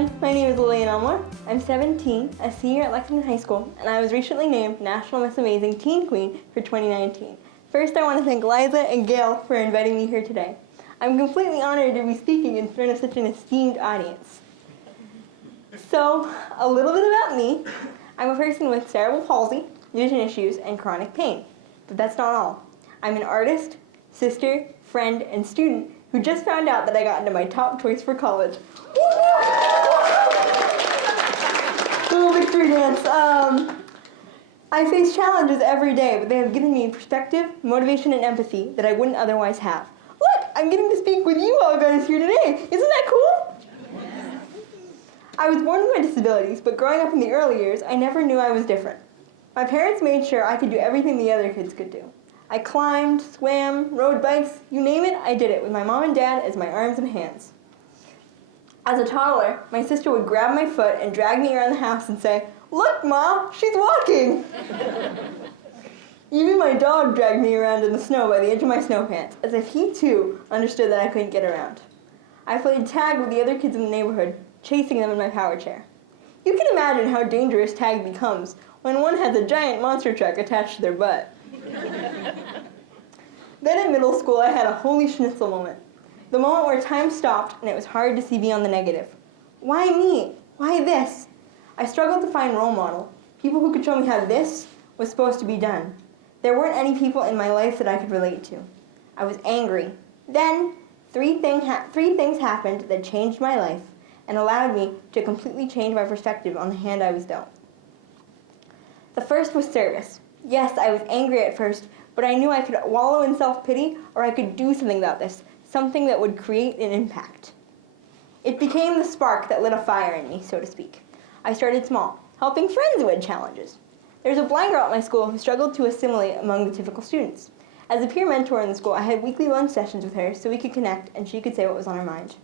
everyone. My name is Lillian Ellmore. I'm 17, a senior at Lexington High School, and I was recently named National Miss Amazing Teen Queen for 2019. First, I want to thank Liza and Gael for inviting me here today. I'm completely honored to be speaking in front of such an esteemed audience. So, a little bit about me. I'm a person with cerebral palsy, vision issues, and chronic pain. But that's not all. I'm an artist, sister, friend, and student who just found out that I got into my top choice for college. Little victory dance. I face challenges every day, but they have given me perspective, motivation, and empathy that I wouldn't otherwise have. Look, I'm getting to speak with you all guys here today. Isn't that cool? I was born with my disabilities, but growing up in the early years, I never knew I was different. My parents made sure I could do everything the other kids could do. I climbed, swam, rode bikes, you name it, I did it with my mom and dad as my arms and hands. As a toddler, my sister would grab my foot and drag me around the house and say, "Look, Ma, she's walking!" Even my dog dragged me around in the snow by the edge of my snow pants, as if he too understood that I couldn't get around. I played tag with the other kids in the neighborhood, chasing them in my power chair. You can imagine how dangerous tag becomes when one has a giant monster truck attached to their butt. Then in middle school, I had a holy schnitzel moment. The moment where time stopped and it was hard to see beyond the negative. Why me? Why this? I struggled to find role model, people who could show me how this was supposed to be done. There weren't any people in my life that I could relate to. I was angry. Then, three things happened that changed my life and allowed me to completely change my perspective on the hand I was dealt. The first was service. Yes, I was angry at first, but I knew I could wallow in self-pity or I could do something about this, something that would create an impact. It became the spark that lit a fire in me, so to speak. I started small, helping friends who had challenges. There was a blind girl at my school who struggled to assimilate among the typical students. As a peer mentor in the school, I had weekly lunch sessions with her so we could connect and she could say what was on her mind.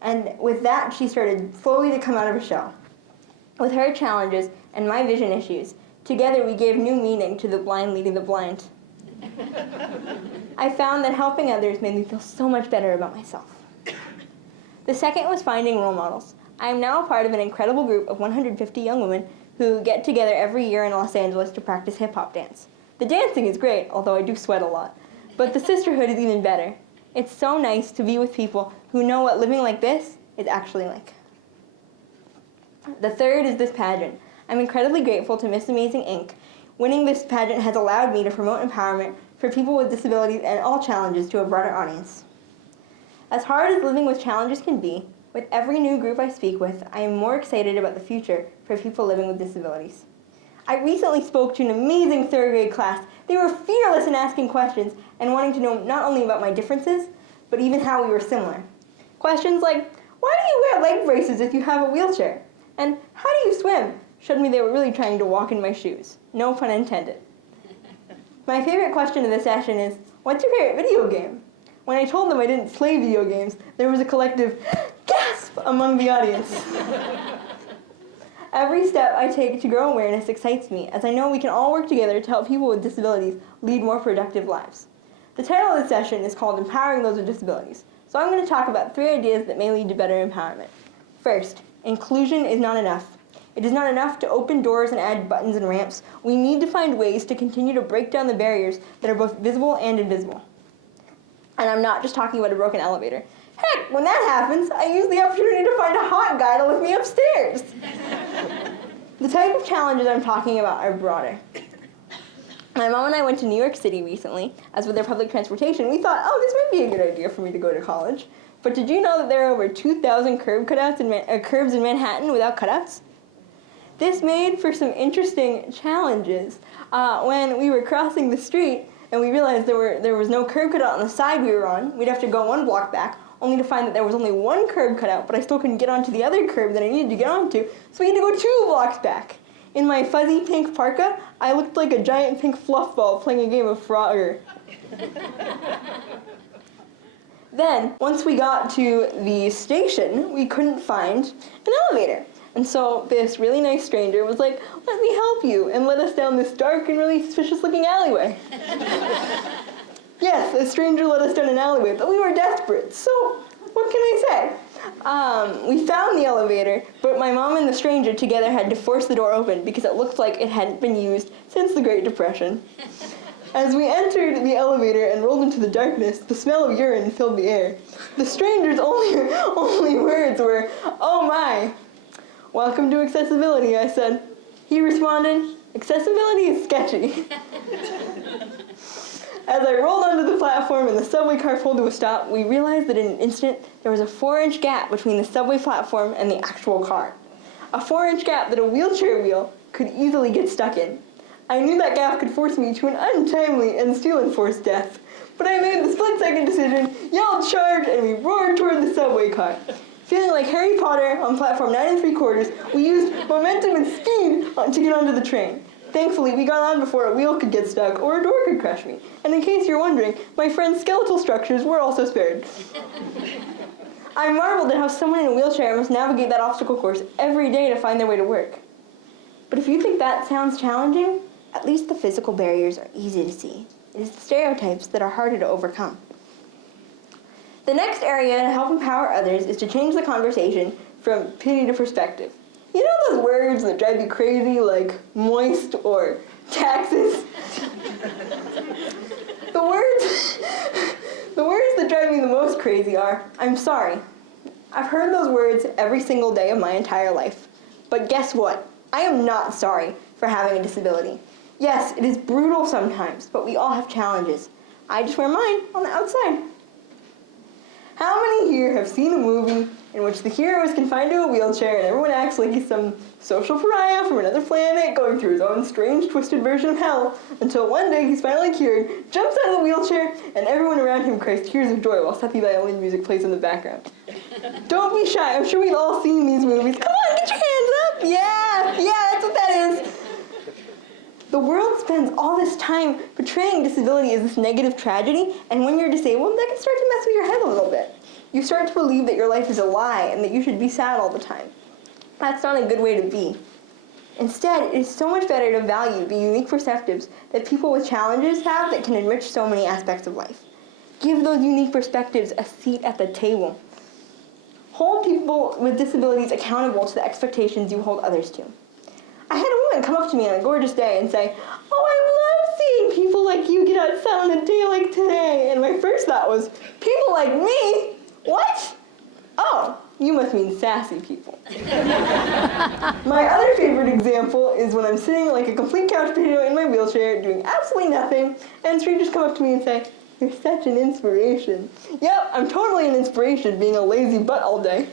And with that, she started slowly to come out of her shell. With her challenges and my vision issues, together we gave new meaning to the blind leading the blind. I found that helping others made me feel so much better about myself. The second was finding role models. I am now a part of an incredible group of 150 young women who get together every year in Los Angeles to practice hip-hop dance. The dancing is great, although I do sweat a lot, but the sisterhood is even better. It's so nice to be with people who know what living like this is actually like. The third is this pageant. I'm incredibly grateful to Miss Amazing Inc. Winning this pageant has allowed me to promote empowerment for people with disabilities and all challenges to a broader audience. As hard as living with challenges can be, with every new group I speak with, I am more excited about the future for people living with disabilities. I recently spoke to an amazing third grade class. They were fearless in asking questions and wanting to know not only about my differences, but even how we were similar. Questions like, why do you wear leg braces if you have a wheelchair? And how do you swim? Showed me they were really trying to walk in my shoes. No pun intended. My favorite question of the session is, what's your favorite video game? When I told them I didn't play video games, there was a collective gasp among the audience. Every step I take to grow awareness excites me, as I know we can all work together to help people with disabilities lead more productive lives. The title of the session is called Empowering Those with Disabilities, so I'm going to talk about 3 ideas that may lead to better empowerment. First, inclusion is not enough. It is not enough to open doors and add buttons and ramps. We need to find ways to continue to break down the barriers that are both visible and invisible. And I'm not just talking about a broken elevator. Heck, when that happens, I use the opportunity to find a hot guy to lift me upstairs. The type of challenges I'm talking about are broader. My mom and I went to New York City recently. As with their public transportation, we thought, oh, this might be a good idea for me to go to college. But did you know that there are over 2,000 curbs in Manhattan without cutouts? This made for some interesting challenges. When we were crossing the street and we realized there was no curb cutout on the side we were on, we'd have to go 1 block back, only to find that there was only 1 curb cutout, but I still couldn't get onto the other curb that I needed to get onto, so we had to go 2 blocks back. In my fuzzy pink parka, I looked like a giant pink fluff ball playing a game of Frogger. Then, once we got to the station, we couldn't find an elevator. And so this really nice stranger was like, let me help you, and led us down this dark and really suspicious-looking alleyway. Yes, a stranger led us down an alleyway, but we were desperate, so what can I say? We found the elevator, but my mom and the stranger together had to force the door open because it looked like it hadn't been used since the Great Depression. As we entered the elevator and rolled into the darkness, the smell of urine filled the air. The stranger's only words were, "Oh my." "Welcome to accessibility," I said. He responded, "Accessibility is sketchy." As I rolled onto the platform and the subway car pulled to a stop, we realized that in an instant there was a 4-inch gap between the subway platform and the actual car. A 4-inch gap that a wheelchair wheel could easily get stuck in. I knew that gap could force me to an untimely and still enforced death, but I made the split-second decision, yelled charge, and we roared toward the subway car. Feeling like Harry Potter on platform 9 3/4, we used momentum and speed to get onto the train. Thankfully, we got on before a wheel could get stuck or a door could crush me. And in case you're wondering, my friend's skeletal structures were also spared. I marveled at how someone in a wheelchair must navigate that obstacle course every day to find their way to work. But if you think that sounds challenging, at least the physical barriers are easy to see. It is the stereotypes that are harder to overcome. The next area to help empower others is to change the conversation from pity to perspective. You know those words that drive you crazy, like moist or taxes? The words that drive me the most crazy are, "I'm sorry." I've heard those words every single day of my entire life. But guess what? I am not sorry for having a disability. Yes, it is brutal sometimes, but we all have challenges. I just wear mine on the outside. How many here have seen a movie in which the hero is confined to a wheelchair and everyone acts like he's some social pariah from another planet going through his own strange, twisted version of hell until one day he's finally cured, jumps out of the wheelchair, and everyone around him cries tears of joy while Sathi violin music plays in the background? Don't be shy. I'm sure we've all seen these movies. Come on, get your hands up. Yeah, that's what that is. The world spends all this time portraying disability as this negative tragedy, and when you're disabled, that can start to mess with your head a little bit. You start to believe that your life is a lie and that you should be sad all the time. That's not a good way to be. Instead, it is so much better to value the unique perspectives that people with challenges have that can enrich so many aspects of life. Give those unique perspectives a seat at the table. Hold people with disabilities accountable to the expectations you hold others to. I had a woman come up to me on a gorgeous day and say, "Oh, I love seeing people like you get outside on a day like today." And my first thought was, "People like me? What? Oh, you must mean sassy people." My other favorite example is when I'm sitting like a complete couch potato in my wheelchair doing absolutely nothing, and strangers come up to me and say, "You're such an inspiration." Yep, I'm totally an inspiration being a lazy butt all day.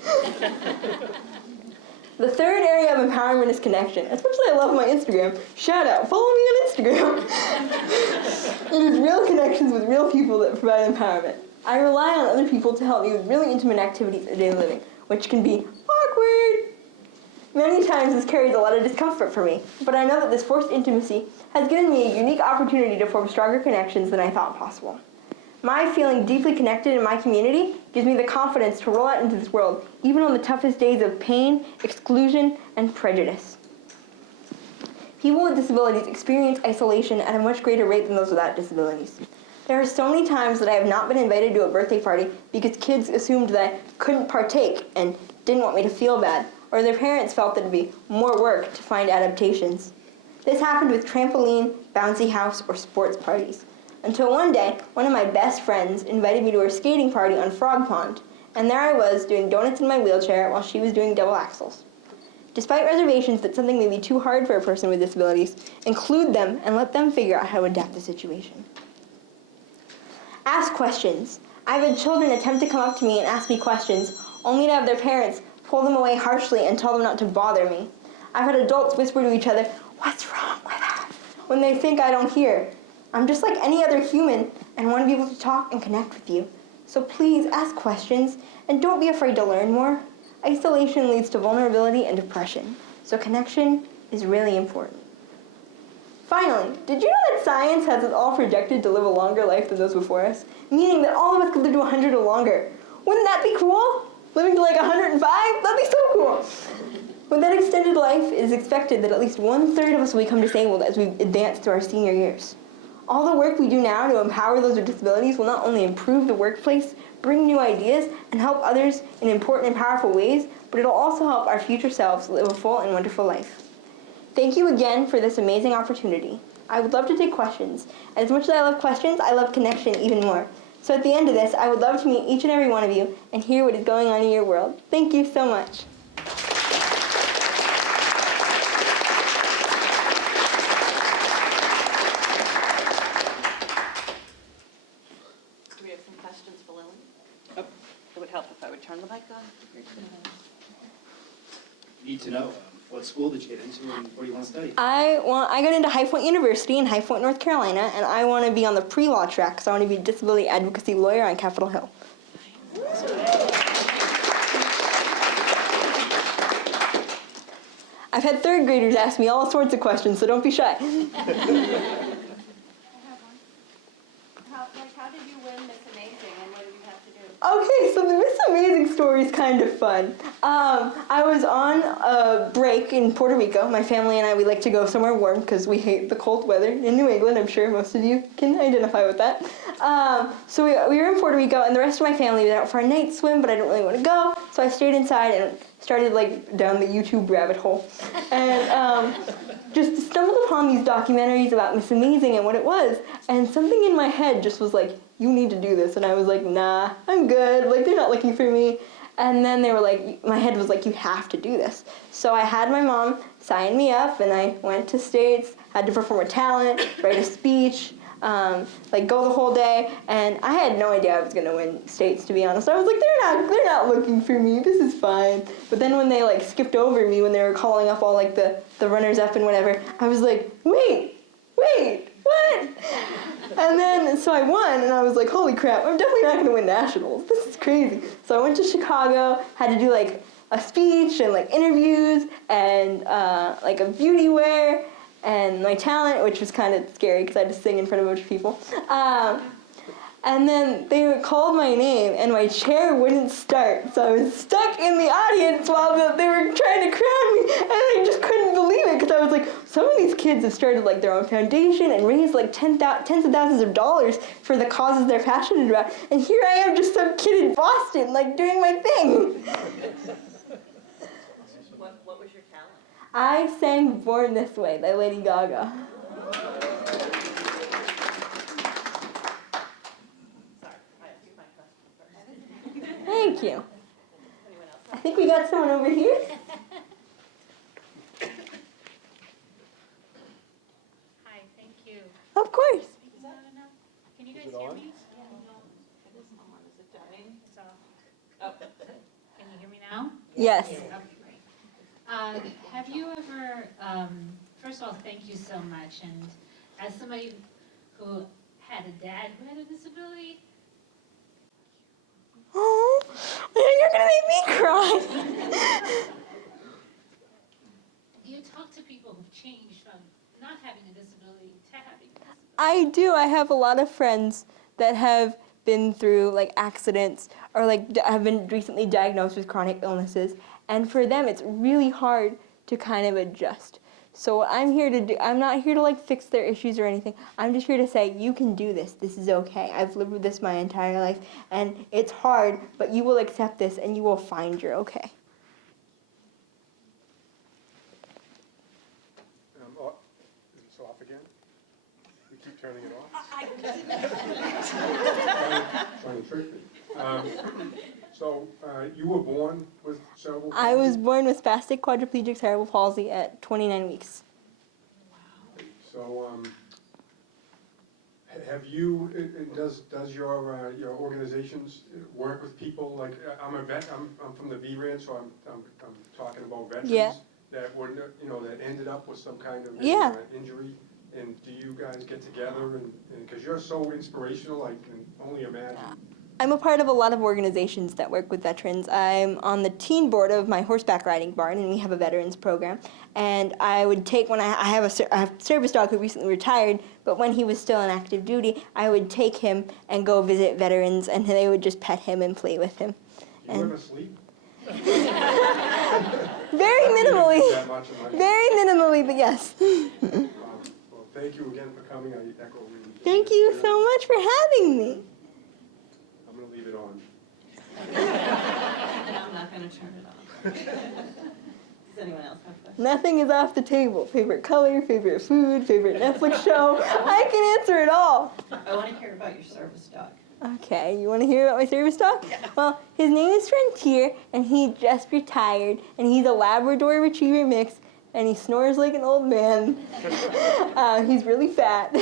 The third area of empowerment is connection. Especially I love my Instagram. Shout out, follow me on Instagram. It is real connections with real people that provide empowerment. I rely on other people to help me with really intimate activities of daily living, which can be awkward. Many times this carries a lot of discomfort for me, but I know that this forced intimacy has given me a unique opportunity to form stronger connections than I thought possible. My feeling deeply connected in my community gives me the confidence to roll out into this world, even on the toughest days of pain, exclusion, and prejudice. People with disabilities experience isolation at a much greater rate than those without disabilities. There are so many times that I have not been invited to a birthday party because kids assumed that I couldn't partake and didn't want me to feel bad, or their parents felt that it'd be more work to find adaptations. This happened with trampoline, bouncy house, or sports parties. Until one day, one of my best friends invited me to her skating party on Frog Pond, and there I was doing donuts in my wheelchair while she was doing double axels. Despite reservations that something may be too hard for a person with disabilities, include them and let them figure out how to adapt the situation. Ask questions. I've had children attempt to come up to me and ask me questions, only to have their parents pull them away harshly and tell them not to bother me. I've had adults whisper to each other, "What's wrong with her?" when they think I don't hear. I'm just like any other human and want to be able to talk and connect with you. So please ask questions and don't be afraid to learn more. Isolation leads to vulnerability and depression, so connection is really important. Finally, did you know that science has us all projected to live a longer life than those before us? Meaning that all of us could live to 100 or longer. Wouldn't that be cool? Living to like 105? That'd be so cool. With that extended life, it is expected that at least 1/3 of us will become disabled as we advance through our senior years. All the work we do now to empower those with disabilities will not only improve the workplace, bring new ideas, and help others in important and powerful ways, but it'll also help our future selves live a full and wonderful life. Thank you again for this amazing opportunity. I would love to take questions. And as much as I love questions, I love connection even more. So at the end of this, I would love to meet each and every one of you and hear what is going on in your world. Thank you so much. Do we have some questions for Lily? Oh, it would help if I would turn the mic on. Need to know what school did you get into and what do you want to study? I got into High Point University in High Point, North Carolina, and I want to be on the pre-law track because I want to be a disability advocacy lawyer on Capitol Hill. I've had third graders ask me all sorts of questions, so don't be shy. I have one. How did you win Miss Amazing, and what did you have to do? Okay, so the Miss Amazing story is kind of fun. I was on a break in Puerto Rico. My family and I, we like to go somewhere warm because we hate the cold weather in New England. I'm sure most of you can identify with that. So we were in Puerto Rico, and the rest of my family was out for a night swim, but I didn't really want to go, so I stayed inside and started down the YouTube rabbit hole. And just stumbled upon these documentaries about Miss Amazing and what it was, and something in my head just was like, you need to do this. And I was like, nah, I'm good. They're not looking for me. And then they were like, my head was like, you have to do this. So I had my mom sign me up, and I went to States, had to perform a talent, write a speech, go the whole day. And I had no idea I was gonna win States, to be honest. I was like, they're not looking for me. This is fine. But then when they skipped over me when they were calling up all the runners up and whatever, I was like, wait, what? And then, so I won, and I was like, holy crap, I'm definitely not going to win nationals. This is crazy. So I went to Chicago, had to do, a speech and, interviews and, a beauty wear and my talent, which was kind of scary because I had to sing in front of a bunch of people. And then they called my name, and my chair wouldn't start. So I was stuck in the audience while they were trying to crown me, and I just couldn't believe it because I was like, some of these kids have started their own foundation and raised tens of thousands of dollars for the causes they're passionate about, and here I am, just some kid in Boston, doing my thing. What was your talent? I sang "Born This Way" by Lady Gaga. Thank you. I think we got someone over here. Hi, thank you. Of course. Is that enough? Can you guys hear me? Yeah. It is on. Is it dying? It's off. Oh. Can you hear me now? Yes. Okay, great. Have you ever, first of all, thank you so much. And as somebody who had a dad who had a disability, Oh, you're gonna make me cry. you talk to people who've changed from not having a disability to having a disability. I do. I have a lot of friends that have been through accidents or have been recently diagnosed with chronic illnesses, and for them it's really hard to kind of adjust. So what I'm here to do, I'm not here to fix their issues or anything. I'm just here to say, you can do this. This is okay. I've lived with this my entire life, and it's hard, but you will accept this, and you will find you're okay. Is this off again? We keep turning it off? Trying to trick me. So you were born with cerebral palsy? I was born with spastic quadriplegic cerebral palsy at 29 weeks. So have you, does your organizations work with people I'm a vet, I'm from the VRAN, so I'm talking about veterans that were, that ended up with some kind of injury. And do you guys get together and because you're so inspirational, I can only imagine. I'm a part of a lot of organizations that work with veterans. I'm on the teen board of my horseback riding barn, and we have a veterans program. And I would take, when I have a service dog who recently retired, but when he was still in active duty, I would take him and go visit veterans, and they would just pet him and play with him. Do you ever sleep? Very minimally. That much of my Very minimally, but yes. Well, thank you again for coming. I echo what you Thank said. you so much for having me. I'm gonna leave it on. And I'm not going to turn it off. Does anyone else have questions? Nothing is off the table. Favorite color, favorite food, favorite Netflix show. I can answer it all. I want to hear about your service dog. Okay, you want to hear about my service dog? Well, his name is Frontier, and he just retired, and he's a Labrador Retriever mix, and he snores like an old man. He's really fat,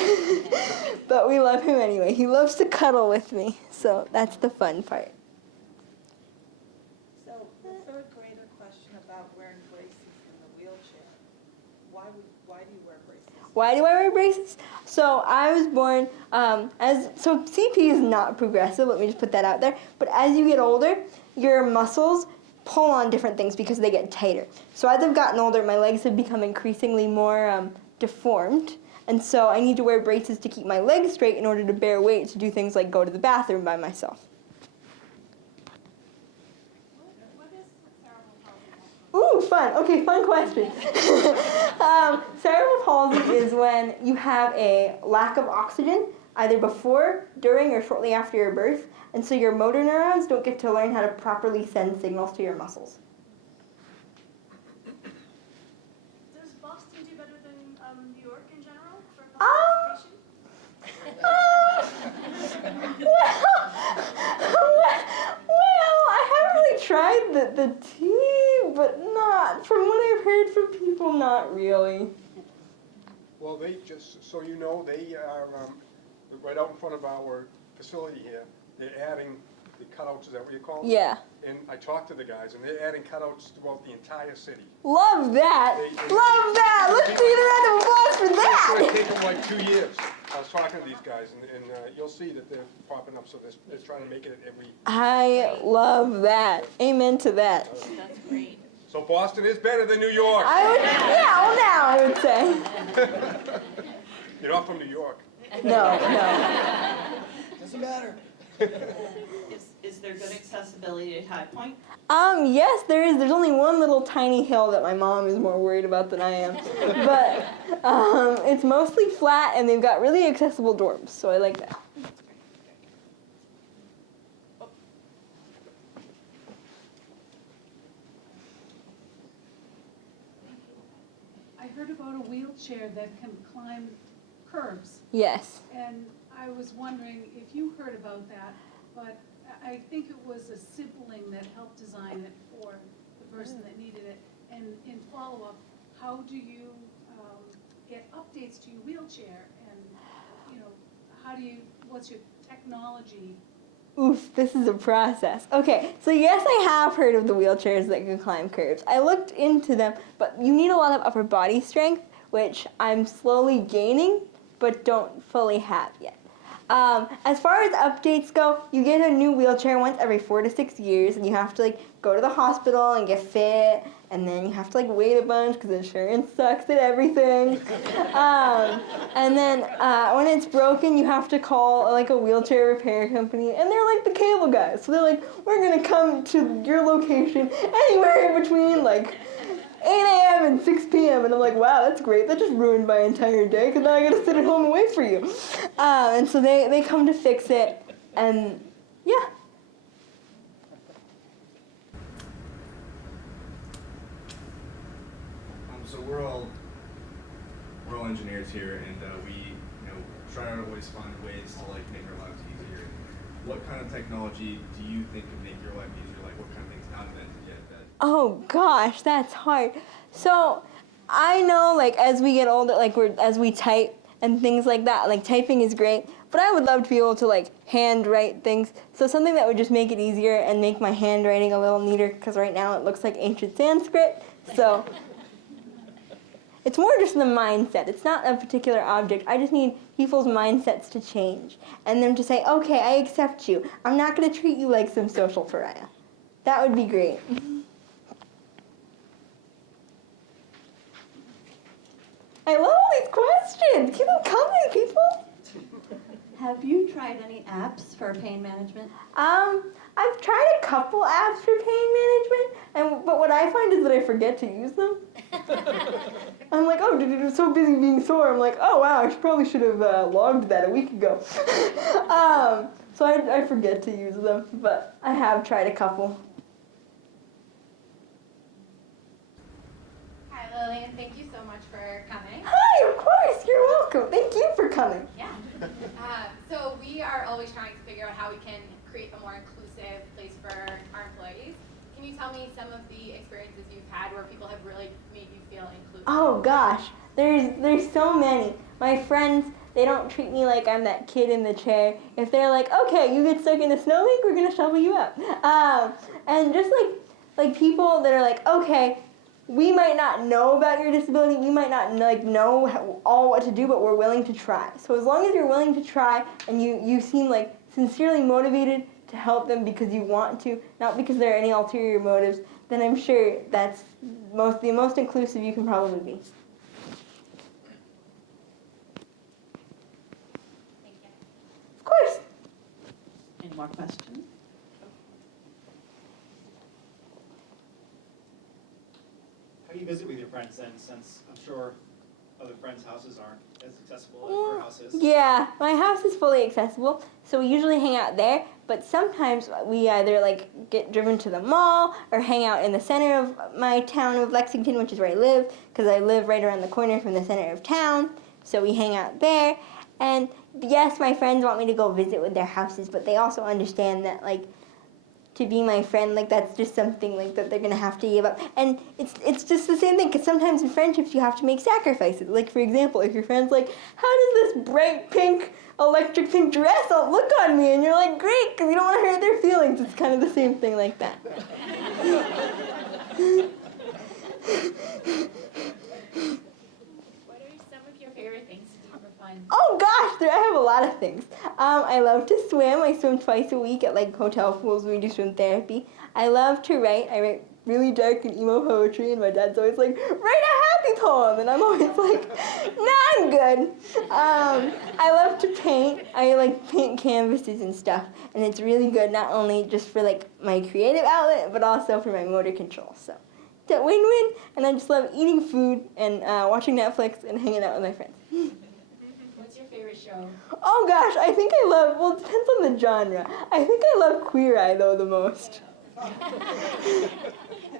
but we love him anyway. He loves to cuddle with me, so that's the fun part. So the third grader question about wearing braces in the wheelchair. Why do you wear braces? Why do I wear braces? So I was born so CP is not progressive, let me just put that out there, but as you get older, your muscles pull on different things because they get tighter. So as I've gotten older, my legs have become increasingly more deformed, and so I need to wear braces to keep my legs straight in order to bear weight to do things like go to the bathroom by myself. What is cerebral palsy? Ooh, fun. Okay, fun question. Cerebral palsy is when you have a lack of oxygen, either before, during, or shortly after your birth, and so your motor neurons don't get to learn how to properly send signals to your muscles. Does Boston do better than New York in general for Well, I haven't really tried the tea, but not, from what I've heard from people, not really. Well, they, just so you know, they are right out in front of our facility here. They're adding the cutouts, is that what you call them? Yeah. And I talked to the guys, and they're adding cutouts throughout the entire city. Love that. Love that. Let's do a round of applause for It's that. going to take them like 2 years. I was talking to these guys, and you'll see that they're popping up, so they're trying to make it every... I love that. Amen to that. That's great. So Boston is better than New York. I would say. You're not from New York. No. Doesn't matter. Is there good accessibility at High Point? Yes, there is. There's only one little tiny hill that my mom is more worried about than I am. But it's mostly flat, and they've got really accessible dorms, so I like that. I heard about a wheelchair that can climb curbs, Yes. and I was wondering if you heard about that, but I think it was a sibling that helped design it for the person that needed it. And in follow-up, how do you get updates to your wheelchair, and, what's your technology? Oof, this is a process. Okay, so yes, I have heard of the wheelchairs that can climb curbs. I looked into them, but you need a lot of upper body strength, which I'm slowly gaining, but don't fully have yet. As far as updates go, you get a new wheelchair once every 4 to 6 years, and you have to go to the hospital and get fit, and then you have to wait a bunch because insurance sucks at everything. And then when it's broken, you have to call a wheelchair repair company, and they're like the cable guys. So they're like, we're gonna come to your location anywhere in between 8 a.m. and 6 p.m. And I'm like, wow, that's great. That just ruined my entire day because now I gotta sit at home and wait for you. And so they come to fix it, and yeah. So we're all engineers here, and we try to always find ways to make our lives easier. What kind of technology do you think could make your life easier? What kind of things not invented yet? Oh gosh, that's hard. So I know as we get older, as we type and things like that, typing is great, but I would love to be able to hand write things. So something that would just make it easier and make my handwriting a little neater, because right now it looks like ancient Sanskrit. So it's more just the mindset. It's not a particular object. I just need people's mindsets to change and them to say, okay, I accept you. I'm not going to treat you like some social pariah. That would be great. I love all these questions. Keep them coming, people. Have you tried any apps for pain management? I've tried a couple apps for pain management, but what I find is that I forget to use them. I'm like, oh, I'm so busy being sore. I'm like, oh wow, probably should have logged that a week ago. So I forget to use them, but I have tried a couple. Hi Lillian, thank you so much for coming. Hi, of course, you're welcome. Thank you for coming. Yeah. So we are always trying to figure out how we can create a more inclusive place for our employees. Can you tell me some of the experiences you've had where people have really made you feel included? Oh gosh, there's so many. My friends, they don't treat me like I'm that kid in the chair. If they're like, okay, you get stuck in a snowbank, we're gonna shovel you out. And just like people that are like, okay, we might not know about your disability, we might not know all what to do, but we're willing to try. So as long as you're willing to try and you seem like sincerely motivated to help them because you want to, not because there are any ulterior motives, then I'm sure that's the most inclusive you can probably be. Thank you. Of course. Any more questions? How do you visit with your friends then, since I'm sure other friends' houses aren't as accessible as your house is? Yeah, my house is fully accessible, so we usually hang out there, but sometimes we either get driven to the mall or hang out in the center of my town of Lexington, which is where I live, because I live right around the corner from the center of town, so we hang out there. And yes, my friends want me to go visit with their houses, but they also understand that to be my friend, that's just something that they're gonna have to give up. And it's just the same thing, because sometimes in friendships you have to make sacrifices. Like, for example, if your friend's like, how does this bright pink, electric pink dress look on me? And you're like, great, because you don't want to hurt their feelings. It's kind of the same thing like that. What are some of your favorite things to do for fun? Oh gosh, I have a lot of things. I love to swim. I swim twice a week at hotel pools when we do swim therapy. I love to write. I write really dark and emo poetry, and my dad's always like, write a happy poem, and I'm always like, nah, I'm good. I love to paint. I paint canvases and stuff, and it's really good not only just for my creative outlet, but also for my motor control. So it's a win-win, and I just love eating food and watching Netflix and hanging out with my friends. What's your favorite show? Oh gosh, I think I love, well, it depends on the genre. I think I love Queer Eye, though, the most. Have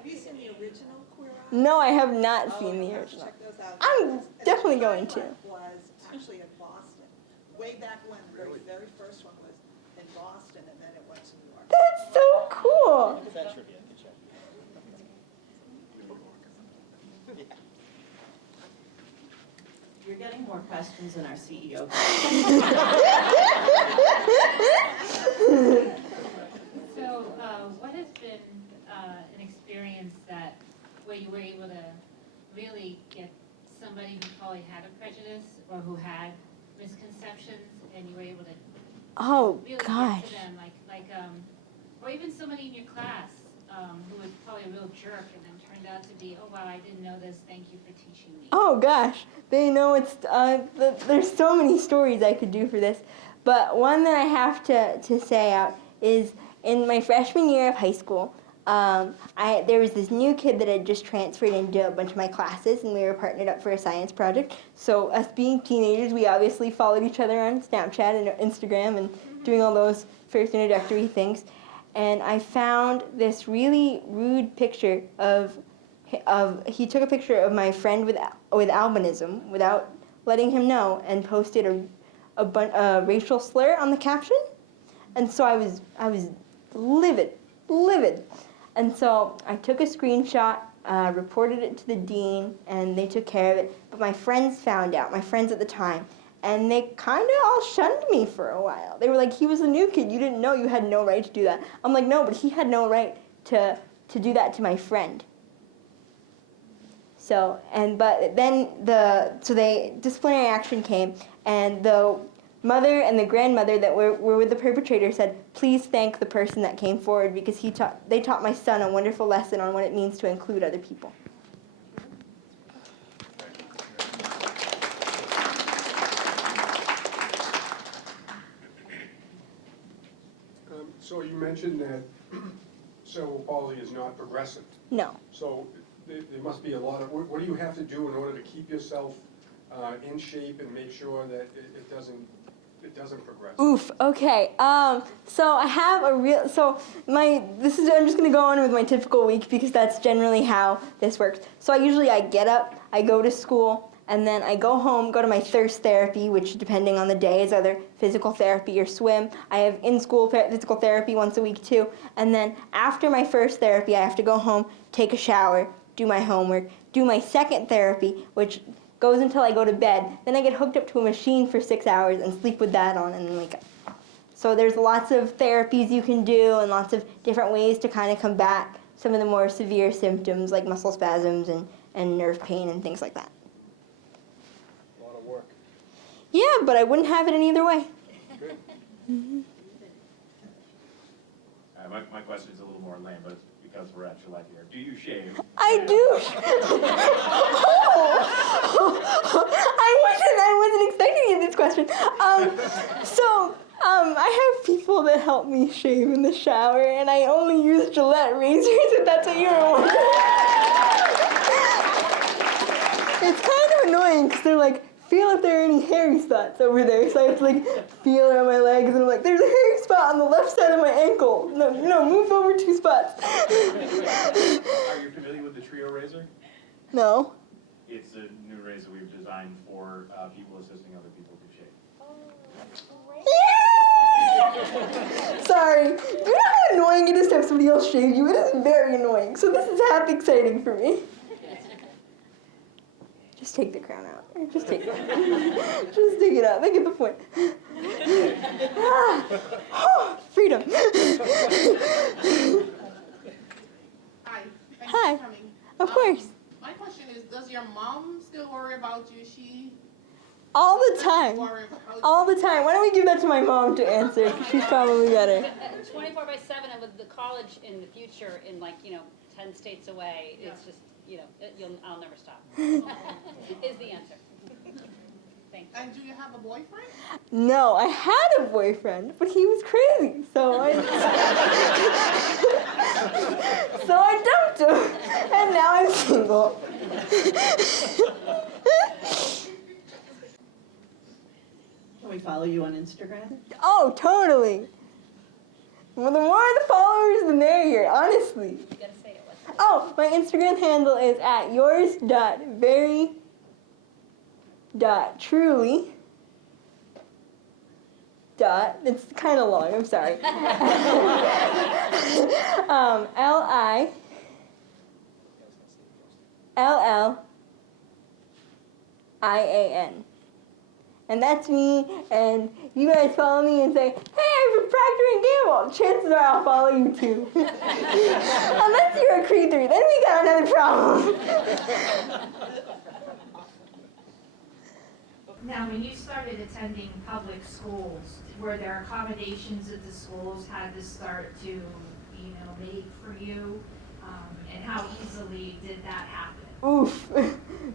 you seen the original Kourafas? No, I have not seen the original. Check those out. I'm And definitely the going to. pilot was actually in Boston. Way back when, the very first one was in Boston, and then it went to New York. That's so cool. Look at that trivia. Good job. You're getting more questions than our CEO. So, what has been an experience where you were able to really get somebody who probably had a prejudice or who had misconceptions, and you were able to Oh really gosh. get to them, or even somebody in your class who was probably a real jerk and then turned out to be, oh wow, I didn't know this, thank you for teaching me. Oh gosh, they know there's so many stories I could do for this, but one that I have to say out is in my freshman year of high school, there was this new kid that had just transferred into a bunch of my classes, and we were partnered up for a science project. So us being teenagers, we obviously followed each other on Snapchat and Instagram and doing all those first introductory things. And I found this really rude picture he took a picture of my friend with albinism without letting him know, and posted a racial slur on the caption. And so I was livid. And so I took a screenshot, reported it to the dean, and they took care of it. But my friends found out, my friends at the time, and they kind of all shunned me for a while. They were like, he was a new kid, you didn't know, you had no right to do that. I'm like, no, but he had no right to do that to my friend. So, disciplinary action came, and the mother and the grandmother that were with the perpetrator said, please thank the person that came forward, because they taught my son a wonderful lesson on what it means to include other people. So you mentioned that cerebral palsy is not progressive. No. So there must be a lot of, what do you have to do in order to keep yourself in shape and make sure that it doesn't progress? Oof. Okay. So I have a real. So I'm just gonna go on with my typical week because that's generally how this works. So I get up, I go to school, and then I go home, go to my thirst therapy, which depending on the day is either physical therapy or swim. I have in-school physical therapy once a week too. And then after my first therapy, I have to go home, take a shower, do my homework, do my second therapy, which goes until I go to bed. Then I get hooked up to a machine for 6 hours and sleep with that on and then wake up. So there's lots of therapies you can do and lots of different ways to kind of combat some of the more severe symptoms like muscle spasms and nerve pain and things like that. A lot of work. Yeah, but I wouldn't have it any other way. Good. My question is a little more lame, but it's because we're at Gillette here. Do you shave? I do. I wasn't expecting this question. I have people that help me shave in the shower, and I only use Gillette razors if that's what you were wondering. It's kind of annoying because they're like, feel if there are any hairy spots over there. So I have to like feel around my legs, and I'm like, there's a hairy spot on the left side of my ankle. No, move over 2 spots. Are you familiar with the Trio razor? No. It's a new razor we've designed for people assisting other people to shave. Yay! Sorry. Do you know how annoying it is to have somebody else shave you? It is very annoying. So this is half exciting for me. Just take the crown out. Just take it out. Just take it out. I get the point. Freedom. Hi. Thanks Hi. for coming. Of course. My question is, does your mom still worry about you? She All the time. worry about All the time. Why don't we give that to my mom to answer? 'Cause she's probably better. 24/7, and with the college in the future, in 10 states away, it's just, I'll never stop. Is the answer. Thank you. And do you have a boyfriend? No, I had a boyfriend, but he was crazy, so I dumped him, and now I'm single. Can we follow you on Instagram? Oh, totally. Well, the more the followers, the merrier, honestly. You gotta say it. Let's Oh, my Instagram handle is at yours.very.truly. It's kind of long, I'm sorry. Lillian. And that's me, and you guys follow me and say, hey, I'm from Procter Gamble. Chances are I'll follow you too. Unless you're a creature, then we got another problem. Now, when you started attending public schools, were there accommodations that the schools had to start to, make for you? And how easily did that happen? Oof,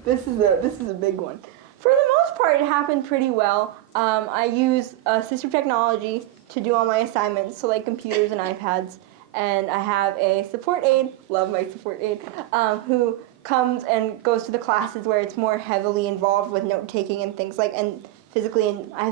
this is a big one. For the most part, it happened pretty well. I use assistive technology to do all my assignments, so like computers and iPads. And I have a support aide, love my support aide, who comes and goes to the classes where it's more heavily involved with note-taking and things like, and physically, and I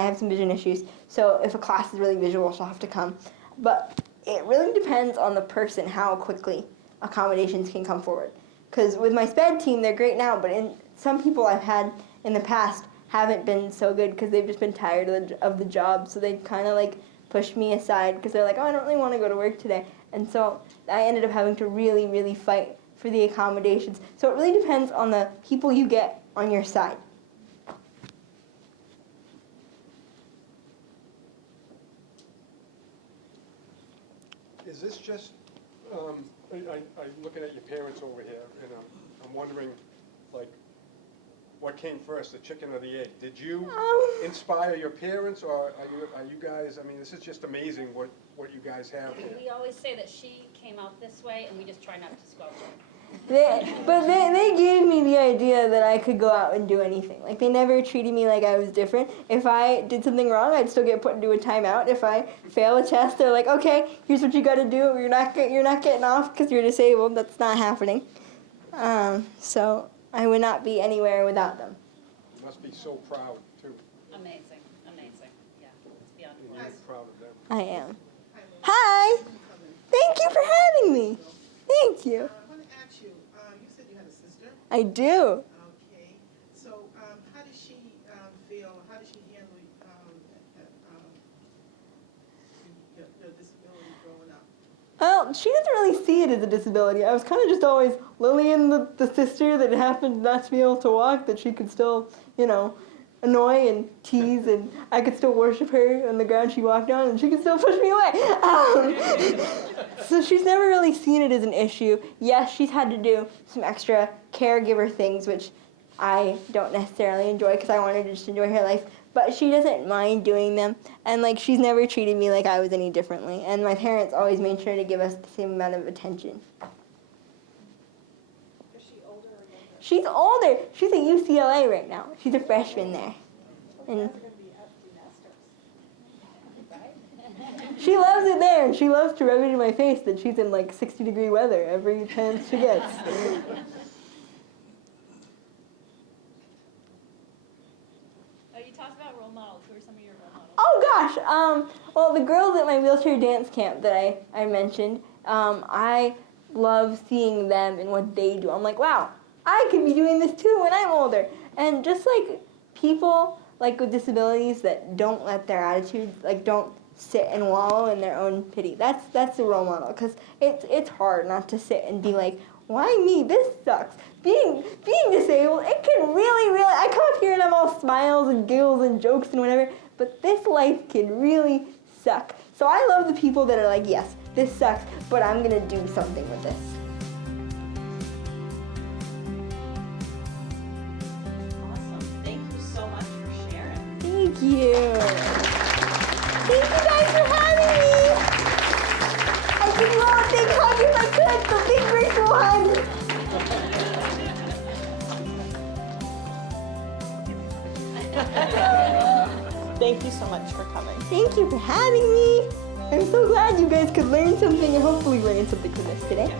have some vision issues, so if a class is really visual, she'll have to come. But it really depends on the person how quickly accommodations can come forward. Because with my SPED team, they're great now, but some people I've had in the past haven't been so good because they've just been tired of the job, so they kind of like pushed me aside because they're like, oh, I don't really want to go to work today. And so I ended up having to really, really fight for the accommodations. So it really depends on the people you get on your side. Is this just, I'm looking at your parents over here, and I'm wondering, like, what came first, the chicken or the egg? Did you inspire your parents, or are you guys, I mean, this is just amazing what you guys have here. We always say that she came out this way, and we just try not to squelch her. But they gave me the idea that I could go out and do anything. Like, they never treated me like I was different. If I did something wrong, I'd still get put into a timeout. If I fail a test, they're like, okay, here's what you got to do. You're not getting off because you're disabled. That's not happening. So I would not be anywhere without them. You must be so proud, too. Amazing, amazing. Yeah, it's beyond You're words. proud of them. I am. Hi. Thank you for having me. Thank you. I want to ask you, you said you had a sister? I do. Okay. So how does she feel, how does she handle your disability growing up? Well, she doesn't really see it as a disability. I was kind of just always Lillian, the sister that happened not to be able to walk, that she could still, annoy and tease, and I could still worship her on the ground she walked on, and she could still push me away. So she's never really seen it as an issue. Yes, she's had to do some extra caregiver things, which I don't necessarily enjoy because I want her to just enjoy her life. But she doesn't mind doing them, and she's never treated me like I was any differently. And my parents always made sure to give us the same amount of attention. Is she older or younger? She's older. She's at UCLA right now. She's a freshman there. And They're going to be empty nesters. she loves it there, and she loves to rub it in my face that she's in 60-degree weather every chance she gets. You talked about role models. Who are some of your role models? Oh gosh. Well, the girls at my wheelchair dance camp that I mentioned, I love seeing them and what they do. I'm like, wow, I could be doing this too when I'm older. And just people with disabilities that don't let their attitudes, don't sit and wallow in their own pity. That's a role model, because it's hard not to sit and be like, why me? This sucks. Being disabled, it can really, I come up here and I'm all smiles and giggles and jokes and whatever, but this life can really suck. So I love the people that are like, yes, this sucks, but I'm gonna do something with this. Awesome. Thank you so much for sharing. Thank you. Thank you guys for having me. I give you all a big hug if I could, so big virtual hug. Thank you so much for coming. Thank you for having me. I'm so glad you guys could learn something and hopefully learn something from this today.